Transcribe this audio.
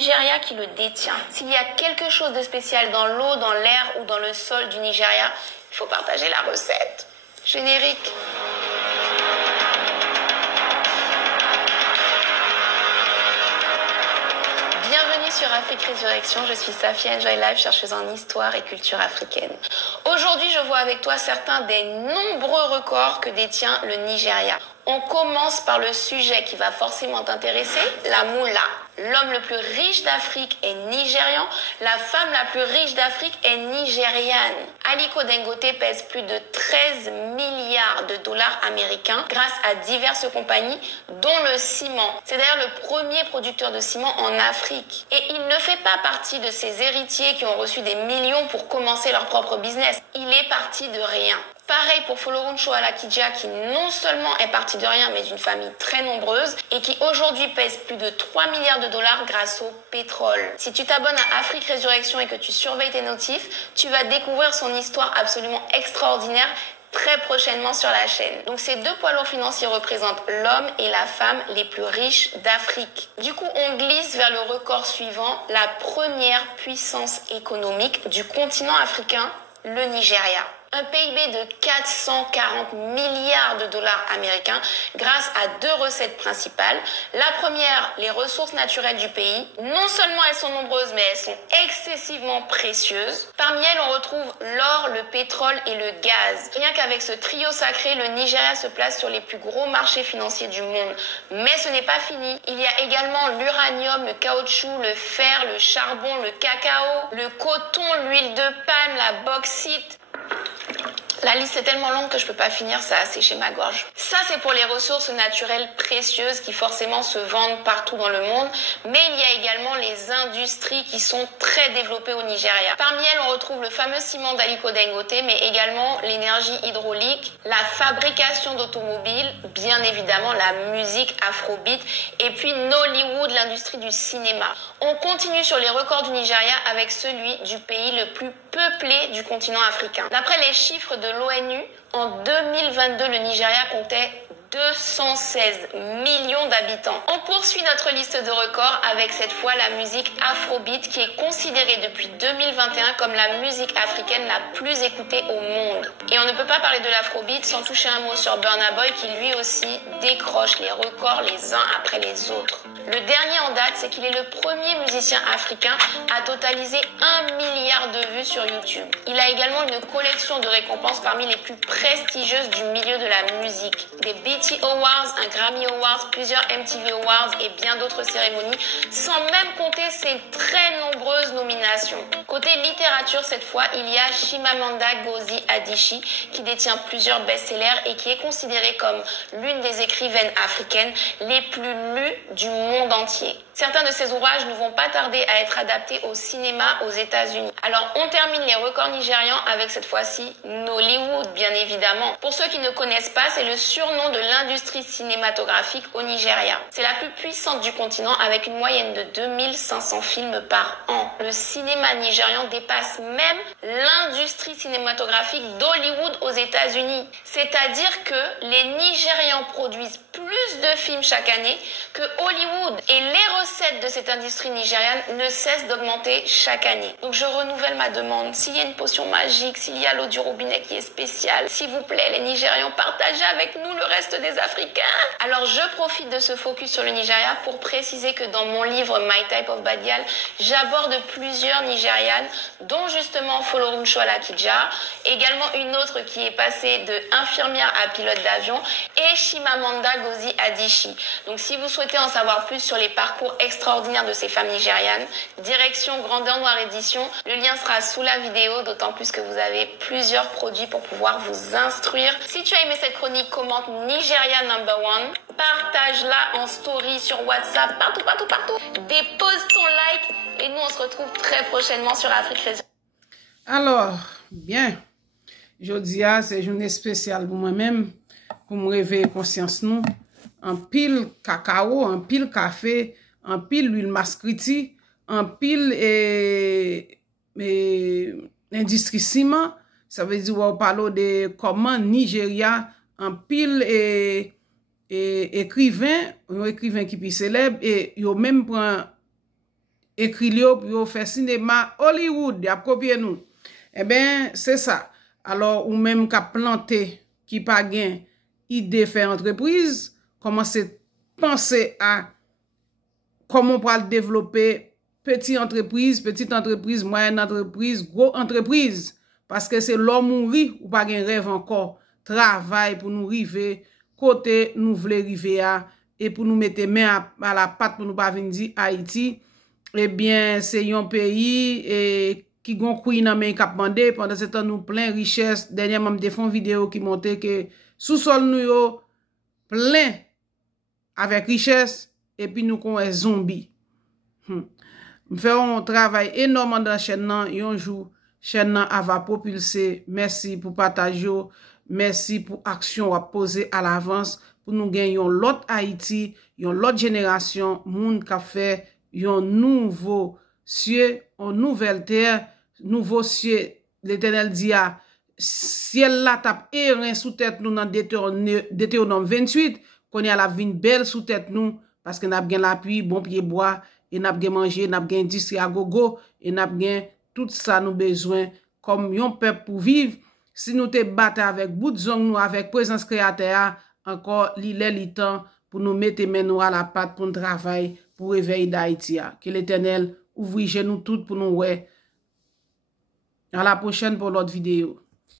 Nigeria qui le détient. S'il y a quelque chose de spécial dans l'eau, dans l'air ou dans le sol du Nigeria, il faut partager la recette. Générique. Bienvenue sur Afrique Résurrection, je suis Safia Enjoy Life, chercheuse en histoire et culture africaine. Aujourd'hui, je vois avec toi certains des nombreux records que détient le Nigeria. On commence par le sujet qui va forcément t'intéresser, la moula. L'homme le plus riche d'Afrique est nigérian, la femme la plus riche d'Afrique est nigériane. Aliko Dangote pèse plus de 13 milliards de dollars américains grâce à diverses compagnies, dont le ciment. C'est d'ailleurs le premier producteur de ciment en Afrique. Et il ne fait pas partie de ces héritiers qui ont reçu des millions pour commencer leur propre business. Il est parti de rien. Pareil pour Folorunsho Alakija qui non seulement est parti de rien mais d'une famille très nombreuse et qui aujourd'hui pèse plus de 3 milliards de dollars grâce au pétrole. Si tu t'abonnes à Afrique Résurrection et que tu surveilles tes notifs, tu vas découvrir son histoire absolument extraordinaire très prochainement sur la chaîne. Donc ces deux poids lourds financiers représentent l'homme et la femme les plus riches d'Afrique. Du coup, on glisse vers le record suivant, la première puissance économique du continent africain, le Nigeria. Un PIB de 440 milliards de dollars américains grâce à deux recettes principales. La première, les ressources naturelles du pays. Non seulement elles sont nombreuses, mais elles sont excessivement précieuses. Parmi elles, on retrouve l'or, le pétrole et le gaz. Rien qu'avec ce trio sacré, le Nigeria se place sur les plus gros marchés financiers du monde. Mais ce n'est pas fini. Il y a également l'uranium, le caoutchouc, le fer, le charbon, le cacao, le coton, l'huile de palme, la bauxite. La liste est tellement longue que je peux pas finir, ça a séché ma gorge. Ça, c'est pour les ressources naturelles précieuses qui forcément se vendent partout dans le monde. Mais il y a également les industries qui sont très développées au Nigeria. Parmi elles, on retrouve le fameux ciment d'Aliko Dangote, mais également l'énergie hydraulique, la fabrication d'automobiles, bien évidemment la musique afrobeat, et puis Nollywood, l'industrie du cinéma. On continue sur les records du Nigeria avec celui du pays le plus peuplé du continent africain. D'après les chiffres de l'ONU, en 2022, le Nigeria comptait 216 millions d'habitants. On poursuit notre liste de records avec cette fois la musique afrobeat qui est considérée depuis 2021 comme la musique africaine la plus écoutée au monde. Et on ne peut pas parler de l'afrobeat sans toucher un mot sur Burna Boy qui lui aussi décroche les records les uns après les autres. Le dernier en date, c'est qu'il est le premier musicien africain à totaliser 1 milliard de vues sur YouTube. Il a également une collection de récompenses parmi les plus prestigieuses du milieu de la musique. Des BET Awards, un Grammy Awards, plusieurs MTV Awards et bien d'autres cérémonies, sans même compter ses très nombreuses nominations. Côté littérature, cette fois, il y a Chimamanda Ngozi Adichie qui détient plusieurs best-sellers et qui est considérée comme l'une des écrivaines africaines les plus lues du monde entier. Certains de ces ouvrages ne vont pas tarder à être adaptés au cinéma aux États-Unis. Alors, on termine les records nigérians avec cette fois-ci Nollywood, bien évidemment. Pour ceux qui ne connaissent pas, c'est le surnom de l'industrie cinématographique au Nigeria. C'est la plus puissante du continent avec une moyenne de 2500 films par an. Le cinéma nigérian dépasse même l'industrie cinématographique d'Hollywood aux États-Unis. C'est-à-dire que les Nigérians produisent plus de films chaque année que Hollywood. Et les recettes de cette industrie nigériane ne cessent d'augmenter chaque année. Donc je renouvelle ma demande. S'il y a une potion magique, s'il y a l'eau du robinet qui est spéciale, s'il vous plaît, les Nigérians, partagez avec nous le reste des Africains. Alors je profite de ce focus sur le Nigeria pour préciser que dans mon livre My Type of Badial, j'aborde plusieurs Nigérianes, dont justement Folorunsho Alakija, également une autre qui est passée de infirmière à pilote d'avion, et Chimamanda Ngozi Adichie. Donc si vous souhaitez en savoir plus sur les parcours extraordinaires de ces femmes nigérianes, direction Grandeur Noire Édition, le lien sera sous la vidéo, d'autant plus que vous avez plusieurs produits pour pouvoir vous instruire. Si tu as aimé cette chronique, commente Nigeria #1, partage-la en story sur WhatsApp, partout. Dépose ton like et nous on se retrouve très prochainement sur Afrique Résurrection. Alors, bien, jeudi c'est une journée spéciale pour moi-même, pour me réveiller conscience nous, en pile cacao, en pile café, en pile huile mascriti, en pile industrie ciment. Ça veut dire on parle de comment Nigeria en pile écrivain, un écrivain qui est célèbre et yo même prend écrit li yo pour yo faire cinéma Hollywood, y a copié nous. Eh ben, c'est ça. Alors, ou même qu'a planté, qui pas gain idée faire entreprise, commencer penser à comment on peut développer petite entreprise, moyenne entreprise, gros entreprise. Parce que c'est l'homme mourir ou pas gain rêve encore. Travail pour nous river, côté nous voulons river à, et pour nous mettre main à la patte pour nous pas venir dire Haïti, eh bien, c'est un pays et qui gon koui nan men k'ap mande pendant ce temps nous plein richesse. Dernièrement me font vidéo qui montait que sous-sol nous yo plein avec richesse et puis nous kon est zombie. Me fait un travail énorme dans chaîne nan, yon jour chaîne nan a va propulser. Merci pour partage yo, merci pour action à poser à l'avance pour nous gagner l'autre Haïti, yon l'autre génération monde qui fait yon nouveau cieux, en nouvelle terre, nouveau cieux. L'Éternel dit à ciel la tape errant sous tête nous dans Deutéronome 28, qu'on y a la vie belle sous tête nous parce que n'a bien l'appui, bon pied bois et n'a bien manger, n'a bien industrie à gogo et n'a bien tout ça nous besoin comme yon peuple pour vivre. Si nous te battons avec bout de zone nous avec présence créateur encore li temps pour nous mettre main nous à la patte pour nous travailler pour réveiller d'Haïti. Que l'Éternel ouvre genoux tout pour nous ouais. À la prochaine pour l'autre vidéo.